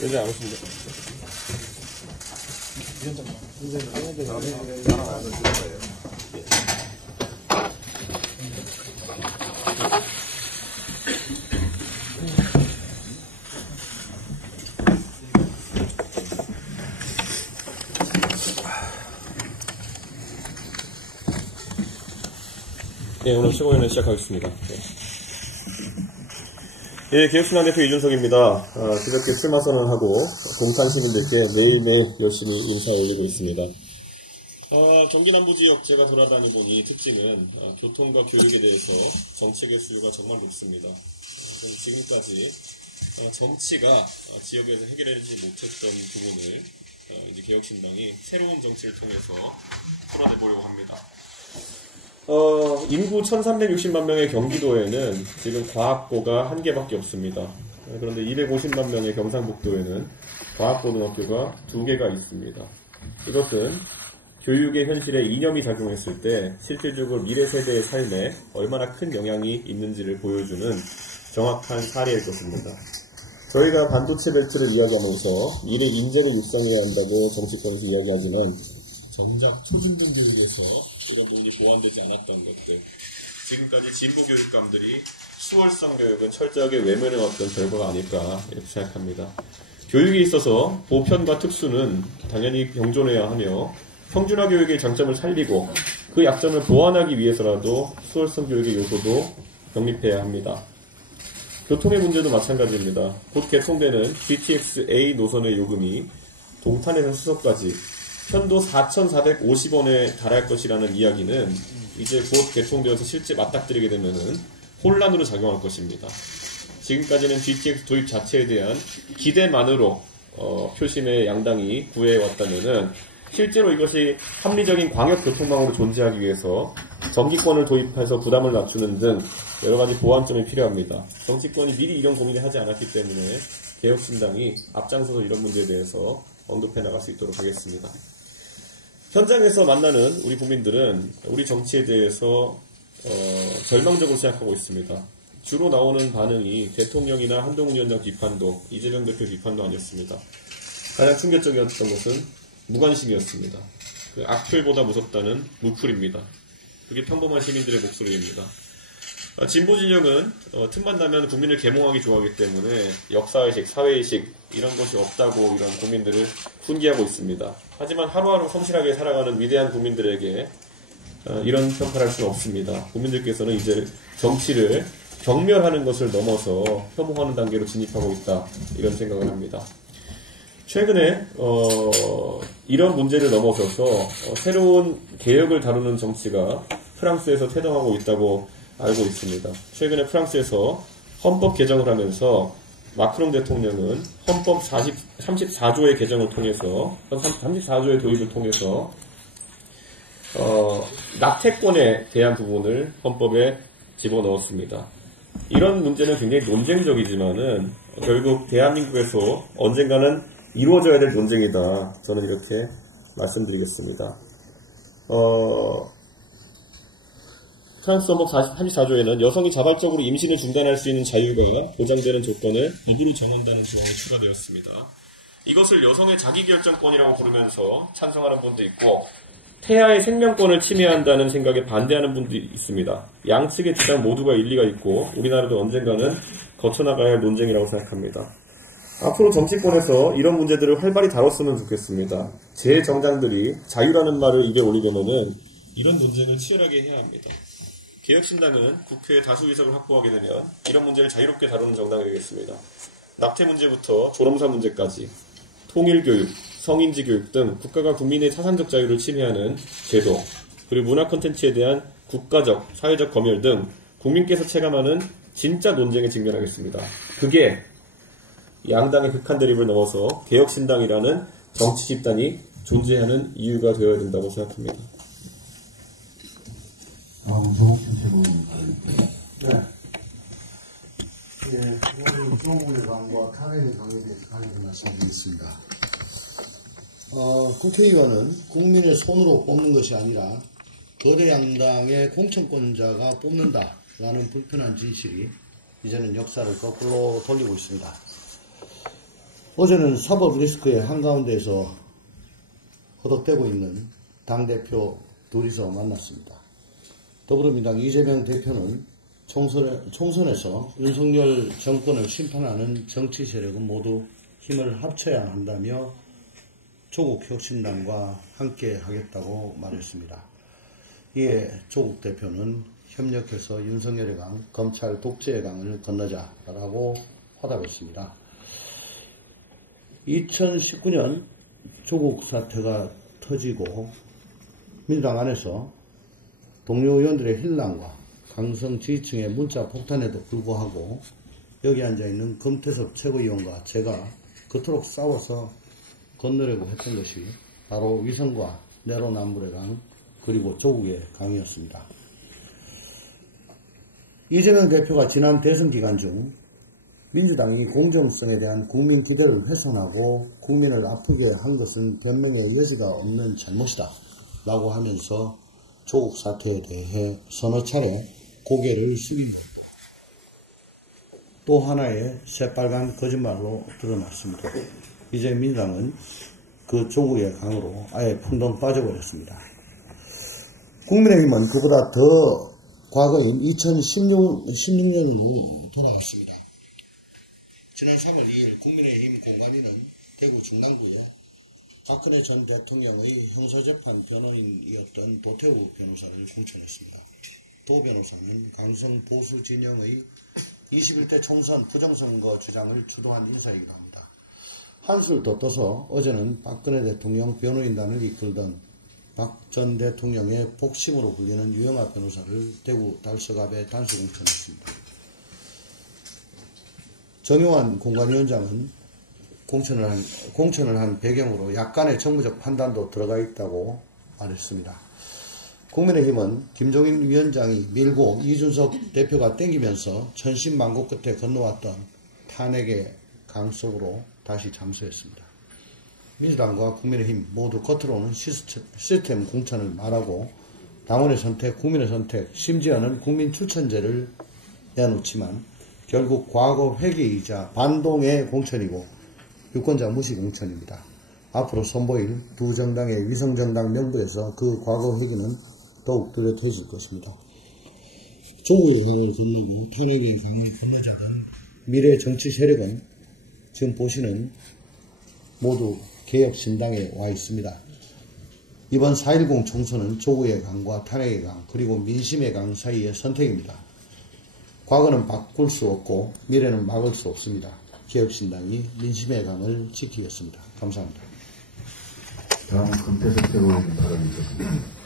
여자 안 오신다. 네, 오늘 최고위원회 시작하겠습니다. 예, 개혁신당 대표 이준석입니다. 그저께 출마 선언을 하고 동탄 시민들께 매일매일 열심히 인사 올리고 있습니다. 경기 남부 지역 제가 돌아다니 보니 특징은 교통과 교육에 대해서 정책의 수요가 정말 높습니다. 지금까지 정치가 지역에서 해결하지 못했던 부분을 이제 개혁신당이 새로운 정치를 통해서 풀어내보려고 합니다. 인구 1360만 명의 경기도에는 지금 과학고가 1개밖에 없습니다. 그런데 250만 명의 경상북도에는 과학고등학교가 2개가 있습니다. 이것은 교육의 현실에 이념이 작용했을 때 실질적으로 미래 세대의 삶에 얼마나 큰 영향이 있는지를 보여주는 정확한 사례일 것입니다. 저희가 반도체 벨트를 이야기하면서 미래 인재를 육성해야 한다고 정치권에서 이야기하지만 정작 초중등 교육에서 이런 부분이 보완되지 않았던 것들, 지금까지 진보 교육감들이 수월성 교육은 철저하게 외면해왔던 결과가 아닐까 이렇게 생각합니다. 교육에 있어서 보편과 특수는 당연히 병존해야 하며 평준화 교육의 장점을 살리고 그 약점을 보완하기 위해서라도 수월성 교육의 요소도 병립해야 합니다. 교통의 문제도 마찬가지입니다. 곧 개통되는 GTX-A 노선의 요금이 동탄에서 수서까지 편도 4,450원에 달할 것이라는 이야기는 이제 곧 개통되어서 실제 맞닥뜨리게 되면은 혼란으로 작용할 것입니다. 지금까지는 GTX 도입 자체에 대한 기대만으로 표심의 양당이 구해왔다면은 실제로 이것이 합리적인 광역교통망으로 존재하기 위해서 정기권을 도입해서 부담을 낮추는 등 여러가지 보완점이 필요합니다. 정치권이 미리 이런 고민을 하지 않았기 때문에 개혁신당이 앞장서서 이런 문제에 대해서 언급해 나갈 수 있도록 하겠습니다. 현장에서 만나는 우리 국민들은 우리 정치에 대해서 절망적으로 생각하고 있습니다. 주로 나오는 반응이 대통령이나 한동훈 위원장 비판도, 이재명 대표 비판도 아니었습니다. 가장 충격적이었던 것은 무관심이었습니다. 그 악플보다 무섭다는 무플입니다. 그게 평범한 시민들의 목소리입니다. 진보 진영은 틈만 나면 국민을 계몽하기 좋아하기 때문에 역사의식, 사회의식 이런 것이 없다고 이런 국민들을 훈계하고 있습니다. 하지만 하루하루 성실하게 살아가는 위대한 국민들에게 이런 평가를 할 수는 없습니다. 국민들께서는 이제 정치를 경멸하는 것을 넘어서 혐오하는 단계로 진입하고 있다 이런 생각을 합니다. 최근에 이런 문제를 넘어서서 새로운 개혁을 다루는 정치가 프랑스에서 태동하고 있다고 알고 있습니다. 최근에 프랑스에서 헌법 개정을 하면서 마크롱 대통령은 헌법 34조의 개정을 통해서 34조의 도입을 통해서 낙태권에 대한 부분을 헌법에 집어넣었습니다. 이런 문제는 굉장히 논쟁적이지만은 결국 대한민국에서 언젠가는 이루어져야 될 논쟁이다. 저는 이렇게 말씀드리겠습니다. 프랑스 헌법 34조에는 여성이 자발적으로 임신을 중단할 수 있는 자유가 보장되는 조건을 법으로 정한다는 조항이 추가되었습니다. 이것을 여성의 자기결정권이라고 부르면서 찬성하는 분도 있고 태아의 생명권을 침해한다는 생각에 반대하는 분도 있습니다. 양측의 주장 모두가 일리가 있고 우리나라도 언젠가는 거쳐나가야 할 논쟁이라고 생각합니다. 앞으로 정치권에서 이런 문제들을 활발히 다뤘으면 좋겠습니다. 제 정당들이 자유라는 말을 입에 올리려면은 이런 논쟁을 치열하게 해야 합니다. 개혁신당은 국회에 다수 의석을 확보하게 되면 이런 문제를 자유롭게 다루는 정당이 되겠습니다. 낙태 문제부터 졸업사 문제까지 통일교육, 성인지 교육 등 국가가 국민의 사상적 자유를 침해하는 제도, 그리고 문화 콘텐츠에 대한 국가적, 사회적 검열 등 국민께서 체감하는 진짜 논쟁에 직면하겠습니다. 그게 양당의 극한 대립을 넘어서 개혁신당이라는 정치 집단이 존재하는 이유가 되어야 된다고 생각합니다. 다음 조국진 최고위원입니다. 네. 예, 오늘 조국의 강과 탄핵의 강에 대해서 강하게 말씀드리겠습니다. 국회의원은 국민의 손으로 뽑는 것이 아니라 거대 양당의 공천권자가 뽑는다라는 불편한 진실이 이제는 역사를 거꾸로 돌리고 있습니다. 어제는 사법 리스크의 한가운데에서 허덕대고 있는 당대표 둘이서 만났습니다. 더불어민주당 이재명 대표는 총선에서 윤석열 정권을 심판하는 정치 세력은 모두 힘을 합쳐야 한다며 조국 혁신당과 함께 하겠다고 말했습니다. 이에 조국 대표는 협력해서 윤석열의 강, 검찰 독재의 강을 건너자라고 화답했습니다. 2019년 조국 사태가 터지고 민주당 안에서 동료 의원들의 hir난과 강성 지지층의 문자 폭탄에도 불구하고 여기 앉아있는 금태섭 최고위원과 제가 그토록 싸워서 건너려고 했던 것이 바로 위성과 내로남불의 강 그리고 조국의 강이었습니다. 이재명 대표가 지난 대선 기간 중 민주당이 공정성에 대한 국민 기대를 훼손하고 국민을 아프게 한 것은 변명의 여지가 없는 잘못이다 라고 하면서 조국 사태에 대해 서너 차례 고개를 숙인 것도 또 하나의 새빨간 거짓말로 드러났습니다. 이제 민주당은 그 조국의 강으로 아예 풍덩 빠져버렸습니다. 국민의힘은 그보다 더 과거인 2016년으로 돌아갔습니다. 지난 3월 2일 국민의힘 공관위는 대구 중랑구에 박근혜 전 대통령의 형사재판 변호인이었던 도태우 변호사를 공천했습니다. 도 변호사는 강성 보수 진영의 21대 총선 부정선거 주장을 주도한 인사이기도 합니다. 한술 더 떠서 어제는 박근혜 대통령 변호인단을 이끌던 박 전 대통령의 복심으로 불리는 유영하 변호사를 대구 달서갑에 단수 공천했습니다. 정용환 공관위원장은 공천을 한 배경으로 약간의 정무적 판단도 들어가 있다고 말했습니다. 국민의힘은 김종인 위원장이 밀고 이준석 대표가 땡기면서 천신만고 끝에 건너왔던 탄핵의 강 속으로 다시 잠수했습니다. 민주당과 국민의힘 모두 겉으로는 시스템 공천을 말하고 당원의 선택, 국민의 선택, 심지어는 국민 추천제를 내놓지만 결국 과거 회기이자 반동의 공천이고 유권자 무시 공천입니다. 앞으로 선보일 두 정당의 위성정당 명부에서 그 과거 회기는 더욱 뚜렷해질 것입니다. 조국의 강을 건너고 탄핵의 강을 건너자던 미래 정치 세력은 지금 보시는 모두 개혁신당에 와 있습니다. 이번 4.10 총선은 조국의 강과 탄핵의 강 그리고 민심의 강 사이의 선택입니다. 과거는 바꿀 수 없고 미래는 막을 수 없습니다. 개혁신당이 민심의 강을 지키겠습니다. 감사합니다. 다음 금태섭 최고위원 발언이 있겠습니다.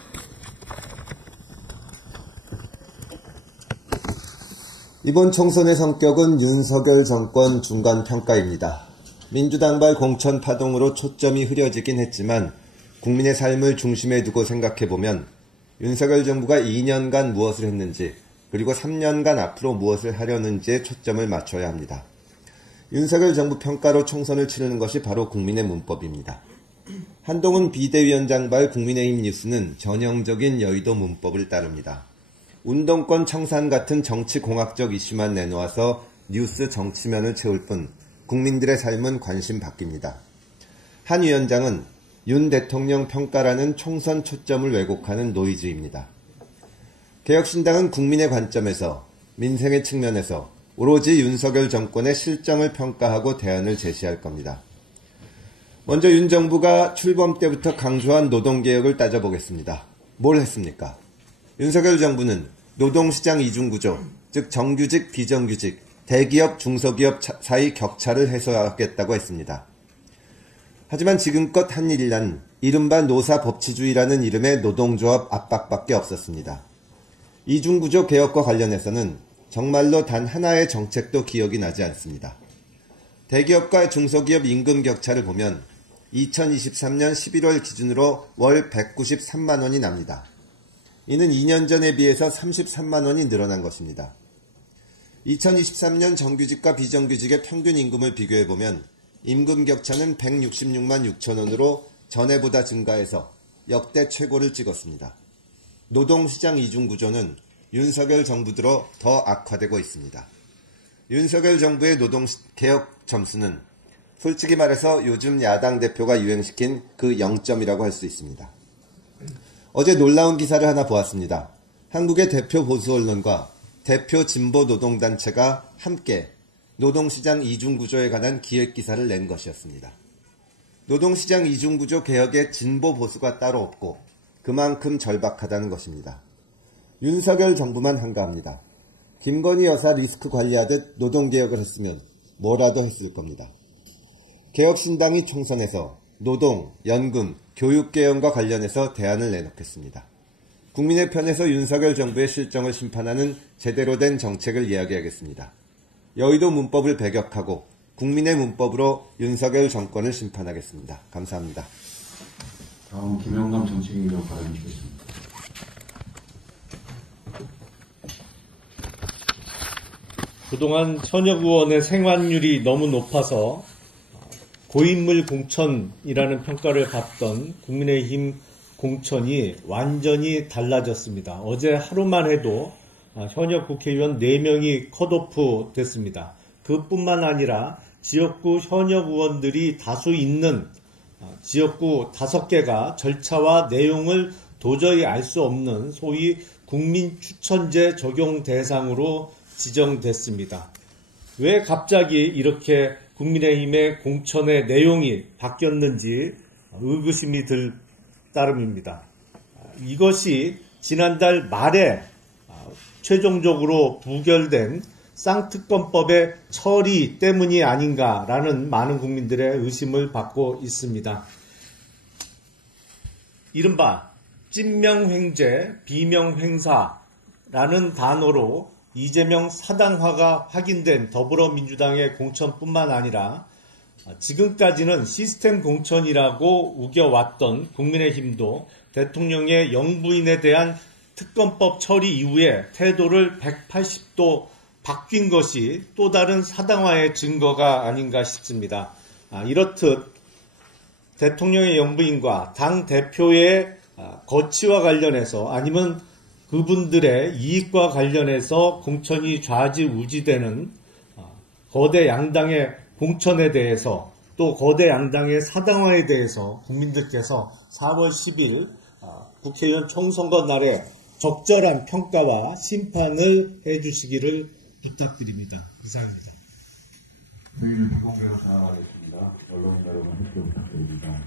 이번 총선의 성격은 윤석열 정권 중간평가입니다. 민주당발 공천 파동으로 초점이 흐려지긴 했지만 국민의 삶을 중심에 두고 생각해보면 윤석열 정부가 2년간 무엇을 했는지 그리고 3년간 앞으로 무엇을 하려는지에 초점을 맞춰야 합니다. 윤석열 정부 평가로 총선을 치르는 것이 바로 국민의 문법입니다. 한동훈 비대위원장발 국민의힘 뉴스는 전형적인 여의도 문법을 따릅니다. 운동권 청산 같은 정치공학적 이슈만 내놓아서 뉴스 정치면을 채울 뿐 국민들의 삶은 관심 바뀝니다. 한 위원장은 윤 대통령 평가라는 총선 초점을 왜곡하는 노이즈입니다. 개혁신당은 국민의 관점에서 민생의 측면에서 오로지 윤석열 정권의 실정을 평가하고 대안을 제시할 겁니다. 먼저 윤 정부가 출범 때부터 강조한 노동개혁을 따져보겠습니다. 뭘 했습니까? 윤석열 정부는 노동시장 이중구조, 즉 정규직, 비정규직, 대기업, 중소기업 사이 격차를 해소하겠다고 했습니다. 하지만 지금껏 한 일이란 이른바 노사법치주의라는 이름의 노동조합 압박밖에 없었습니다. 이중구조 개혁과 관련해서는 정말로 단 하나의 정책도 기억이 나지 않습니다. 대기업과 중소기업 임금 격차를 보면 2023년 11월 기준으로 월 193만 원이 납니다. 이는 2년 전에 비해서 33만 원이 늘어난 것입니다. 2023년 정규직과 비정규직의 평균 임금을 비교해보면 임금 격차는 166만 6천 원으로 전해보다 증가해서 역대 최고를 찍었습니다. 노동시장 이중구조는 윤석열 정부 들어 더 악화되고 있습니다. 윤석열 정부의 노동개혁 점수는 솔직히 말해서 요즘 야당 대표가 유행시킨 그 0점이라고 할 수 있습니다. 어제 놀라운 기사를 하나 보았습니다. 한국의 대표 보수 언론과 대표 진보 노동단체가 함께 노동시장 이중구조에 관한 기획기사를 낸 것이었습니다. 노동시장 이중구조 개혁에 진보 보수가 따로 없고 그만큼 절박하다는 것입니다. 윤석열 정부만 한가합니다. 김건희 여사 리스크 관리하듯 노동개혁을 했으면 뭐라도 했을 겁니다. 개혁신당이 총선에서 노동, 연금, 교육개혁과 관련해서 대안을 내놓겠습니다. 국민의 편에서 윤석열 정부의 실정을 심판하는 제대로 된 정책을 이야기하겠습니다. 여의도 문법을 배격하고 국민의 문법으로 윤석열 정권을 심판하겠습니다. 감사합니다. 다음 김영남 정치경제부 발언 주겠습니다. 그동안 현역 의원의 생환율이 너무 높아서 고인물 공천이라는 평가를 받던 국민의힘 공천이 완전히 달라졌습니다. 어제 하루만 해도 현역 국회의원 4명이 컷오프 됐습니다. 그뿐만 아니라 지역구 현역 의원들이 다수 있는 지역구 5개가 절차와 내용을 도저히 알 수 없는 소위 국민추천제 적용 대상으로 지정됐습니다. 왜 갑자기 이렇게 국민의힘의 공천의 내용이 바뀌었는지 의구심이 들 따름입니다. 이것이 지난달 말에 최종적으로 부결된 쌍특검법의 처리 때문이 아닌가라는 많은 국민들의 의심을 받고 있습니다. 이른바 찐명횡재, 비명횡사라는 단어로 이재명 사당화가 확인된 더불어민주당의 공천뿐만 아니라 지금까지는 시스템 공천이라고 우겨왔던 국민의힘도 대통령의 영부인에 대한 특검법 처리 이후에 태도를 180도 바뀐 것이 또 다른 사당화의 증거가 아닌가 싶습니다. 이렇듯 대통령의 영부인과 당 대표의 거취와 관련해서 아니면 그분들의 이익과 관련해서 공천이 좌지우지되는 거대 양당의 공천에 대해서 또 거대 양당의 사당화에 대해서 국민들께서 4월 10일 국회의원 총선거 날에 적절한 평가와 심판을 해주시기를 부탁드립니다. 이상입니다. 회의를 비공개로 전환하겠습니다. 언론인 여러분 협조 부탁드립니다.